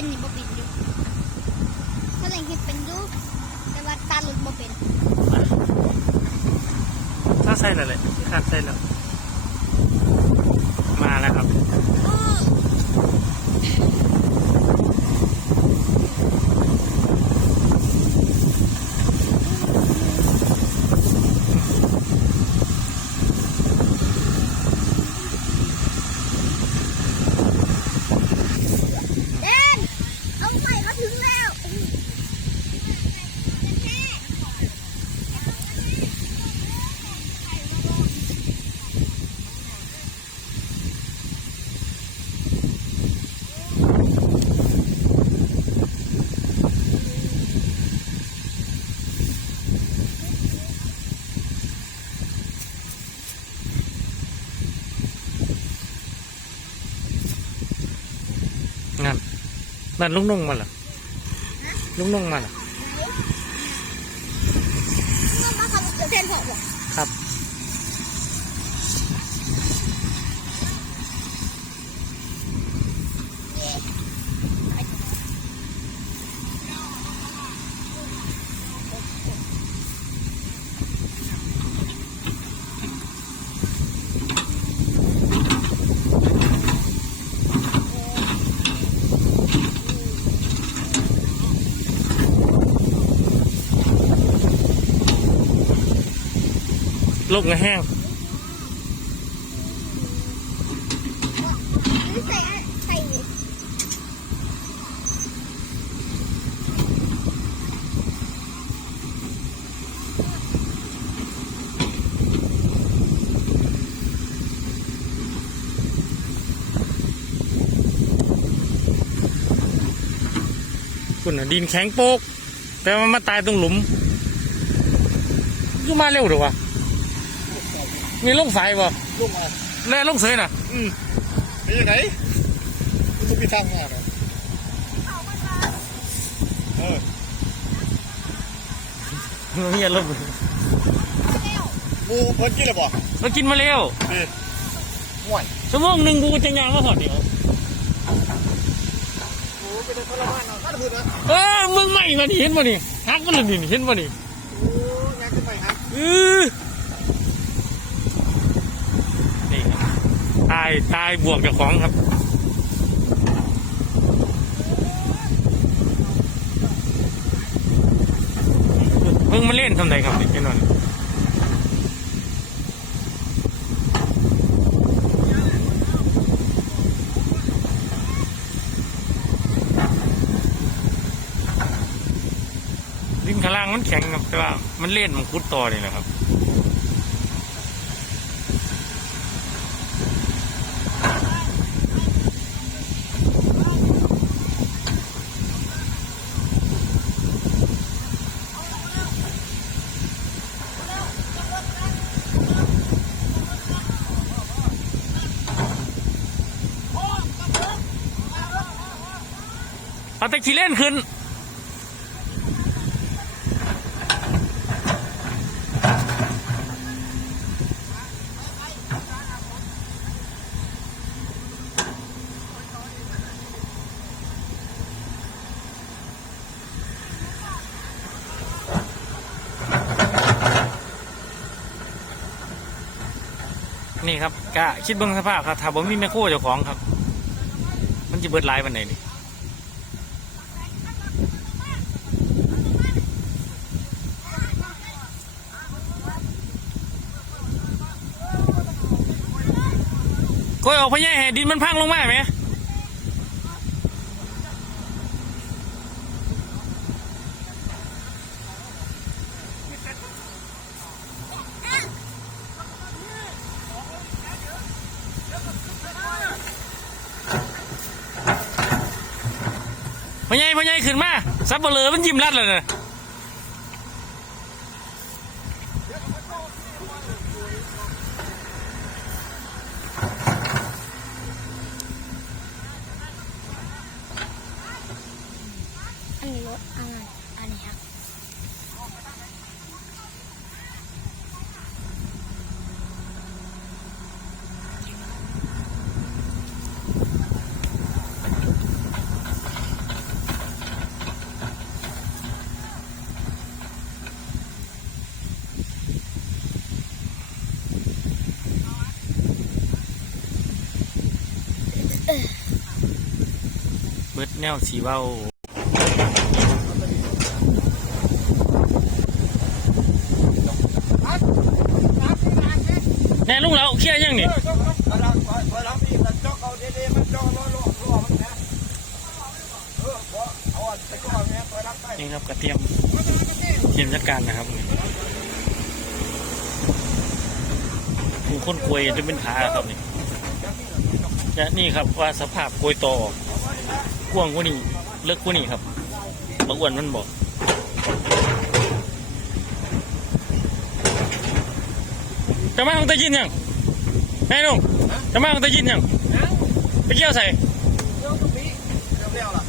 อันนี้บ่เป็นอยู่เขาเล่นเฮ็ดเป็นอยู่แต่ว่าตาหลุดบ่เป็นถ้าใส่แล้วเลยขาดใส่แล้วมาแล้วครับ อ้อเดนเอาไข่มาถึงแล้ว นั่น นั่นลุงนุ่งมาหรอลุงนุ่งมาหรอ เมื่อมาทำเกิดเทนหกว่ะ ครับ ลู กเงแห้งใส่ใส่คุณนะดินแข็งโป๊กแต่มันมาตายตรงหลุมก็มาเร็วหรือวะ มีลงไฟบ่ลูกมาแล่ลงเสยน่ะ อืมเป็นยังไงมันมีทางมาเนาะเออมันมีอารมณ์หมูเพิ่นกินเลยบ่มันกินมาเร็วดีห่วยชั่วโมงหนึ่งกูก็จะยางมาหอดเดียวโอ้เป็นทรมานเนาะถ้าพูดนะเออมึงไม่มานี่เห็นป่ะนี่ฮักมันเลยนี่เห็นป่ะนี่โอ้ยางขึ้นไปครับเออนี่ครับตายตายบวกเจ้าของครับมึงมาเล่นทำไมครับนี่แค่นั้นดินข้างล่างมันแข็งครับแต่ว่ามันเล่นมันคุดต่อนี่แหละครับ เอาต่ขี้เล่นขึ้น นี่ครับกะคิดเบิ้งสภาพครับถ้าผมมีแมคโครเจ้าของครับ มันจะเบิดลายวันไหนนี่ ยออกพะแย่แห่ดินมันพังลงมาไหมพะแย่พะแย่ขึ้นมาซับเบลอมันยิ้มรัดเลยนะ รถอะไรอันนี้ครับเบิดแนวสีเว้า แน่ลุงเราเคลียร์ยังนี่นี่ครับกระเทียมเทียมจัดการนะครับผู้คนกลวยจะเป็นขาครับนี่และนี่ครับว่าสภาพกลวยโตกว้างกว่านี้เลิกกว่านี้ครับบาอ้วนมันบอก จะมาของตะยินยังแม่นุ่งจะมาของตะยินยังไปเกี่ยวใส่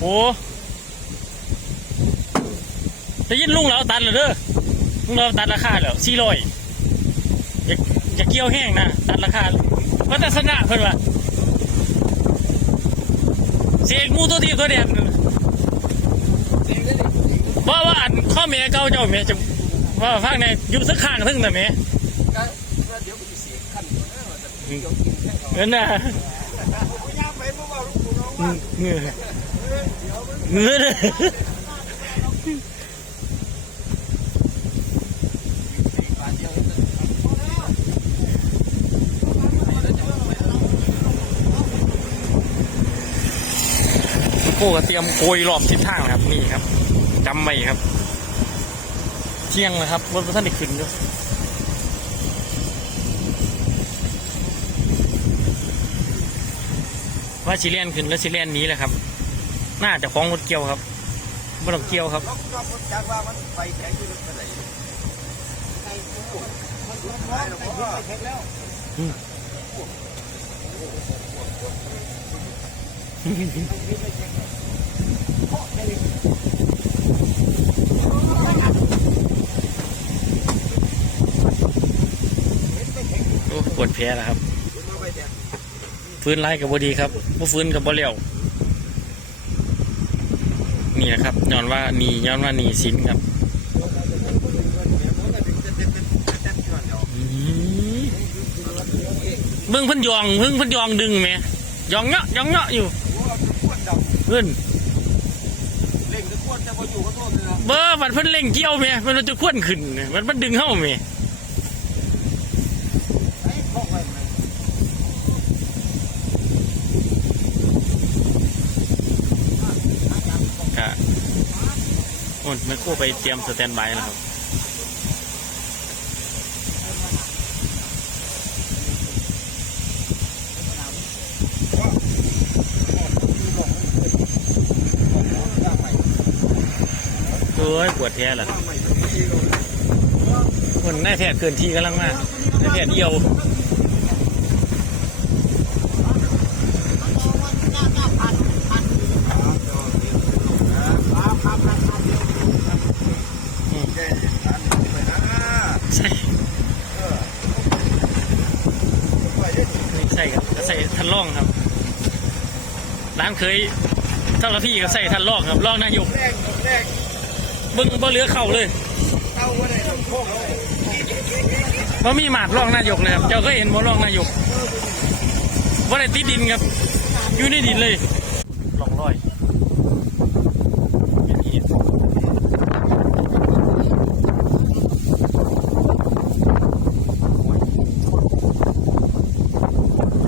โอ้ได้ยินลุงเราตัดเลยเด้อลุงเราตัดราคาแล้วสี่ร้อยอย่าอย่าเกี่ยวแห้งนะตัดราคาวัฒนะเพิ่นว่าเสียกหมูตัวที่ตัวเดียนว่าว่าอันข้อเมียเก่าเจ้าเมียจะว่าฟังในอยู่สักข้างทึ่งนะเมีย เงินน่ะเงือเงือเลยโก้ก็เตรียมโกยรอบทิศทางครับนี่ครับจำไว้ครับ เที่ยงนะครับรถพระท่านได้ขึ้นด้วย ว่าชิเลียนขึ้นแล้วชิเลียนหนี้แหละครับ น่าจะคล้องรถเกี่ยวครับไม่ต้องเกี่ยวครับปวดแผลแล้วครับ ฟื้นไล่กับบดีครับบ่ฟื้นกับบ่เลี้ยวนี่แหละครับย้อนว่านี่ย้อนว่านี่สินครับเบิ่งพิ่นยองเพิ่งพิ่นยองดึงแหมยองเงาะยองเงาะอยู่เพิ่นเบ้อมันเพิ่นเล่งเกี่ยวแหมมันจะควนขึ้นมันมันดึงเข้าแหม โอ้ยไม่คู่ไปเตรียมสแตนบายแล้วครับโอ้ยปวดแท้ล่ะคนนาแทย์เกินที่กำลังมากนาแทย์เอียว ใส่นี่ ใส่ทันล่องครับ ร้านเคยเท่าละพี่ก็ใส่ทันล่องครับล่องนายกบึ้งบ่เหลือเข่าเลยเต้าว่ามีหมาดล่องนายกเลยครับเจ้าก็เห็นบ่ล่องนายกว่าได้ติดดินครับ อยู่ในดินเลยล่องรอยอย่างนี้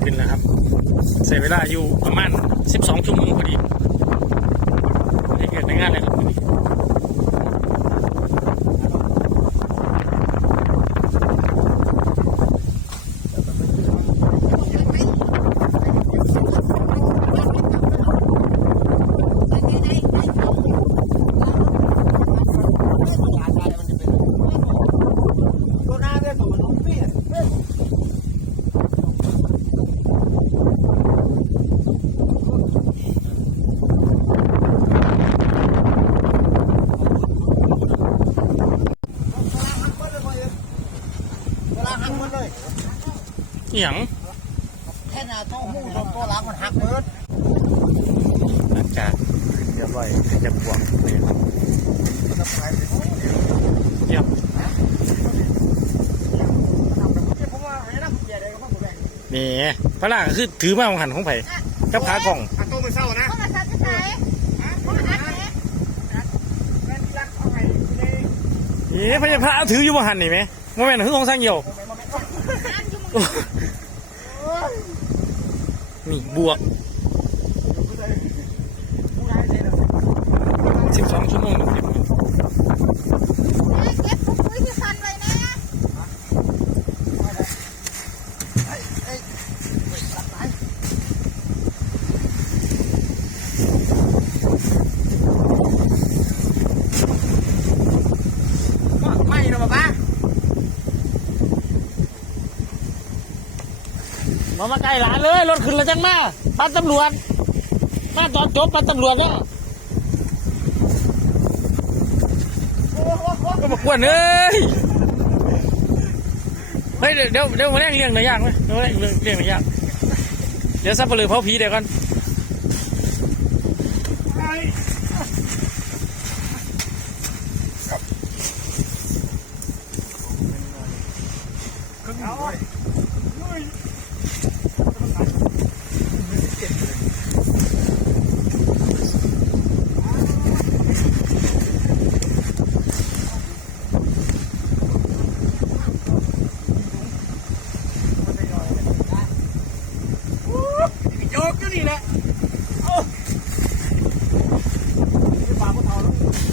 ขึ้นแล้วครับ ใช้ เวลาอยู่ประมาณ 12 ชั่วโมงพอดีให้เกิดในงานเลยครับวันนี้ อหย่างแค่นาต้องหูตัวหลังมันหักเบิดหลังจากเรียบร้อยจะบวกเนี่ครับเยเยี่ยมนี่พระล่าก็คือถือมาของหันของไผ่กับขากล่องอันโตมันเศร้านะเพราะว่าเขาจะใส่มาพระถืออยู่บ่หันนี่ไหมโมเมนต์คือของสร้างเหี่ยว หนี่บวก12ชั่วโมงหนึ่งเต็ม เก็บปุ๋ยที่ฟันไว้นะ ไม่นะป้า มามาใกล้หลานเลยรถขึ้นแล้วจังมาปัดตำรวจ มาตอนจบปัดตำรวจเนี่ยก็บอกวนเอ้ยเฮ้ยเดี๋ยวเดี๋ยวมาเลี้ยงเลี้ยงหน่อยยากไหมเดี๋ยวมาเลี้ยงเลี้ยงเลี้ยงหน่อยยากเดี๋ยวซับเปลือเผาผีเดี๋ยวก่อน โยกอยู่นี่แหละ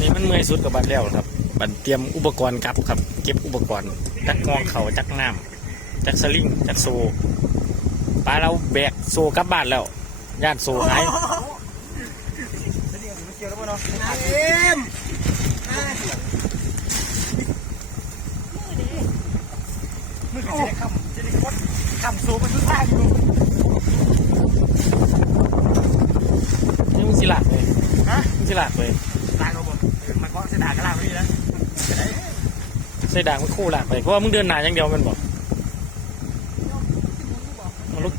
นี่มันเมื่อย สุดกับบัตรแล้วครับ บัตรเตรียมอุปกรณ์ครับครับ เก็บอุปกรณ์จักงองเขาจักน้ำจักสลิงจักโซปลาเราแบกโซกลับบ้านแล้วย่านโซหายเอ็มมือจะได้คำจะได้คดคำสูบมันทุกท่าอยู่นี่มึงสิหลักเลยฮะมึงสิหลักเลยตายเราหมดมันก็ เสียดายกระลาไม่ดีนะใส่ด่างมันคู่หลักไปเพราะว่ามึงเดินหนาอย่างเดียวแมันบอกเอาลูก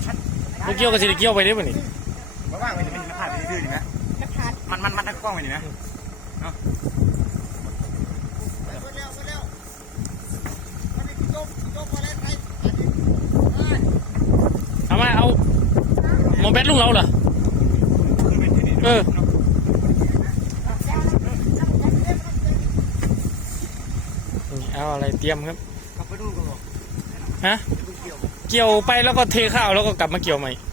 ลูกเกี้ยวก็สิได้เกี้ยวไปได้ป่ะนี่มาว่างไปมันมันผ่านไปดื้อๆนี่ไหมกระถานมันมันมันตะกล้องไปนี่ไหมเอามาเอาหมอแบทลุงเราเหรอเออ เอาอะไรเตรียมครับขับไปดูกันหรอฮะเกี่ยวไปแล้วก็เทข้าวแล้วก็กลับมาเกี่ยวใหม่เ